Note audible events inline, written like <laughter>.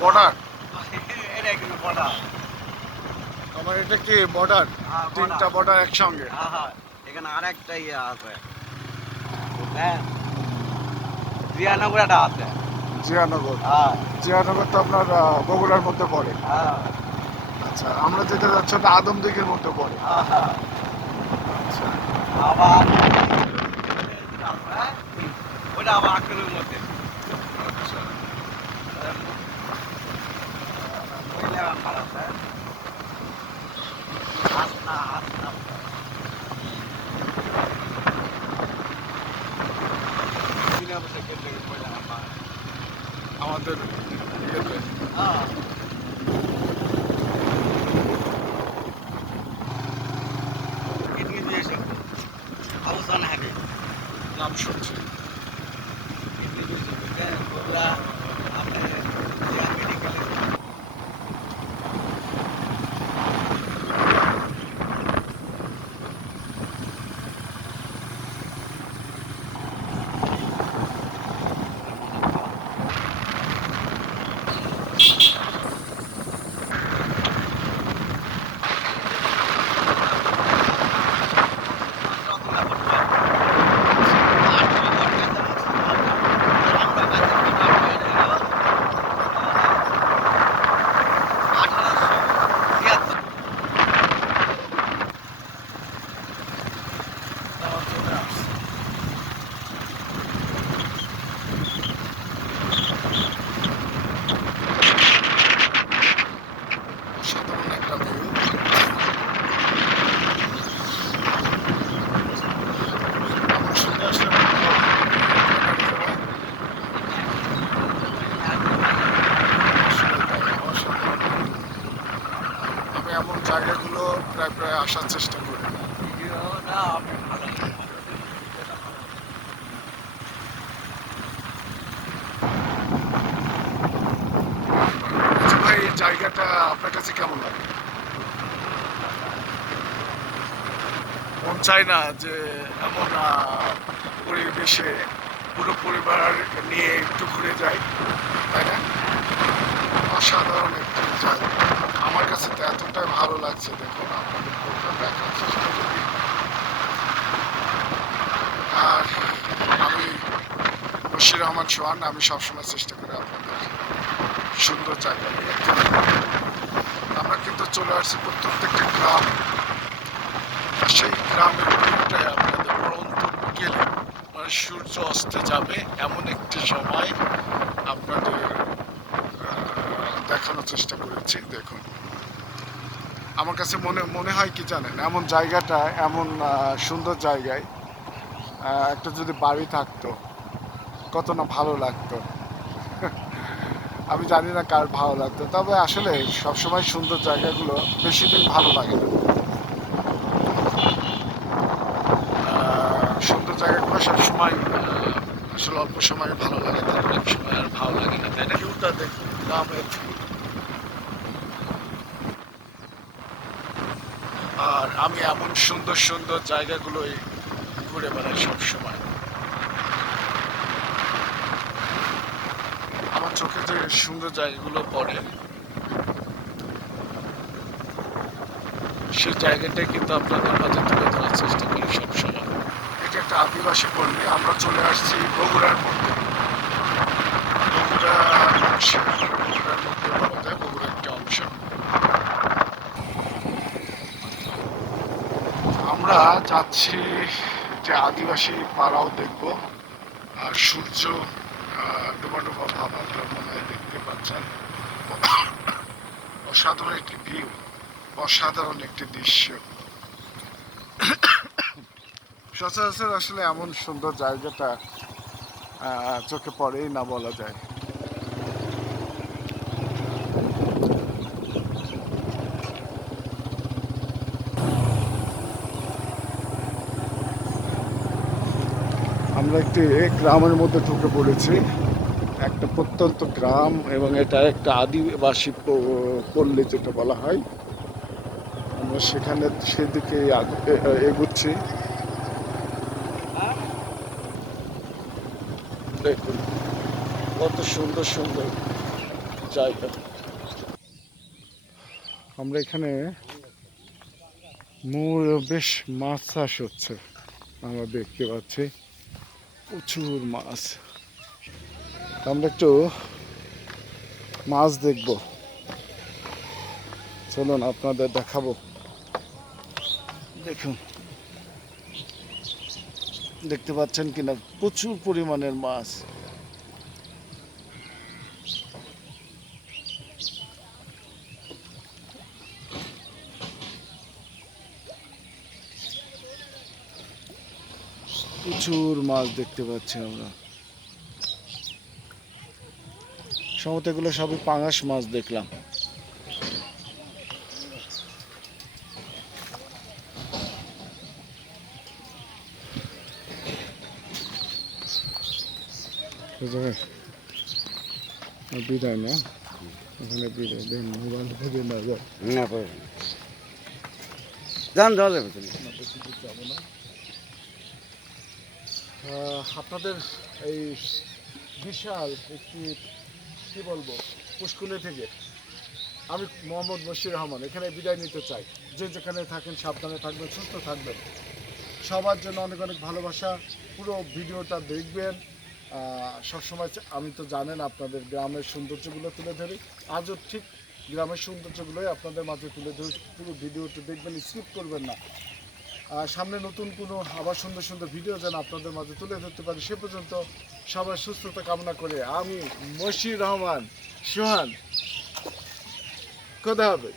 Border বড়া <laughs> আমার এটা কি বর্ডার হ্যাঁ, তিনটা বর্ডার একসঙ্গে? হ্যাঁ হ্যাঁ। এখানে আরেকটা ইয়ে আছে। জিয়ানগর একটা আছে। জিয়ানগর? হ্যাঁ। জিয়ানগর তো আপনার বগুড়ার মধ্যে পড়ে। হ্যাঁ। আচ্ছা আমরা যেটা যাচ্ছি ওটা আদমদিঘির মধ্যে পড়ে। আচ্ছা। আবার ওটা আবার মধ্যে আচ্ছা ওই জায়গা ভালো আছে হাসনা হাসনা বিনা বসে কেটে ওই জায়গা ভালো। কিলোমিটার কিডনি দিয়ে সব অবস্থান হবে লাভ শুনছি আসার চেষ্টা করি। ভাই জায়গাটা আপনার কাছে কেমন লাগে? মন চায় না যে এমন পরিবেশে পুরো পরিবার নিয়ে একটু ঘুরে যাই, তাই না? অসাধারণ একটি জায়গা। আমার কাছে তো এতটাই ভালো লাগছে, দেখুন আপনাদের আর আমি বশির রহমান সোহান আমি সবসময় চেষ্টা করি আপনাদের সুন্দর জায়গা আমরা কিন্তু চলে আসছি প্রত্যেকটা গ্রাম। সেই গ্রামের আপনাদের পরন্ত বিকেলে মানে সূর্য অস্তে যাবে এমন একটি সময় আপনাদের দেখানোর চেষ্টা করেছি। দেখুন। আমার কাছে মনে মনে হয় কি জানেন, এমন জায়গাটা, এমন সুন্দর জায়গায় একটা যদি বাড়ি থাকতো, কত না ভালো লাগতো। <laughs> আমি জানি না কার ভালো লাগতো, তবে আসলে সবসময় সুন্দর জায়গাগুলো বেশি দিন ভালো লাগে না। সুন্দর জায়গাগুলো সবসময় আসলে অল্প সময় ভালো লাগে, তারপর সময় আর ভালো লাগে না, তাই না? ভিউটা দেখুন গ্রামের view। আর আমি এমন সুন্দর সুন্দর জায়গাগুলোই ঘুরে বেড়াই সবসময়। আমার চোখে যে সুন্দর জায়গাগুলো পড়ে, সেই জায়গাটাই কিন্তু আপনাদের মাঝে তুলে ধরার চেষ্টা করি সবসময়। এটা একটা আদিবাসী পল্লী আমরা চলে আসছি বগুড়ার মধ্যে বগুড়া অংশে বগুড়ার মধ্যে বলা যায় বগুড়ার একটা অংশ আমরা যাচ্ছি যে আদিবাসী পাড়াও দেখব। আর সূর্য ডোবা ডোবা ভাব আপনার মনে হয় দেখতে পাচ্ছেন। অসাধারণ একটি ভিউ অসাধারণ একটি দৃশ্য। সচরাচর আসলে এমন সুন্দর জায়গাটা চোখে পড়েই না বলা যায়। আমরা একটি গ্রামের মধ্যে ঢুকে পড়েছি। একটা প্রত্যন্ত গ্রাম এবং এটা একটা আদিবাসী পল্লী যেটা বলা হয়। আমরা সেখানে সেদিকে এগুচ্ছি। দেখুন, কত সুন্দর সুন্দর জায়গা। আমরা এখানে মূল বেশ মাছ চাষ হচ্ছে। আমরা দেখতে পাচ্ছি। প্রচুর মাছ। আমরা একটু মাছ দেখব। চলুন, আপনাদের দেখাবো। দেখুন। দেখতে পাচ্ছেন কিনা? প্রচুর পরিমাণের মাছ। প্রচুর মাছ দেখতে পাচ্ছি আমরা। সম্ভবত এগুলো সবই পাঙাশ মাছ দেখলাম। বিদায় না? ওখানে বিদায় দেন মোবাইল থেকে না যান যাওয়া যাবে না। আপনাদের এই বিশাল একটি, কি বলব পুষ্কুনি থেকে আমি মোহাম্মদ বশির রহমান এখানে বিদায় নিতে চাই। যে যেখানে থাকেন সাবধানে থাকবেন, সুস্থ থাকবেন। সবার জন্য অনেক অনেক ভালোবাসা। পুরো ভিডিওটা দেখবেন। সবসময় আমি তো জানেন আপনাদের গ্রামের সৌন্দর্যগুলো তুলে ধরি। আজও ঠিক গ্রামের সৌন্দর্যগুলোই আপনাদের মাঝে তুলে ধরি। পুরো ভিডিওটি দেখবেন, স্কিপ করবেন না। সামনে নতুন কোনো আবার সুন্দর সুন্দর ভিডিও যেন আপনাদের মাঝে তুলে ধরতে পারি, সে পর্যন্ত সবাই সুস্থতা কামনা করে আমি মশির রহমান, সোহান কোথা হবে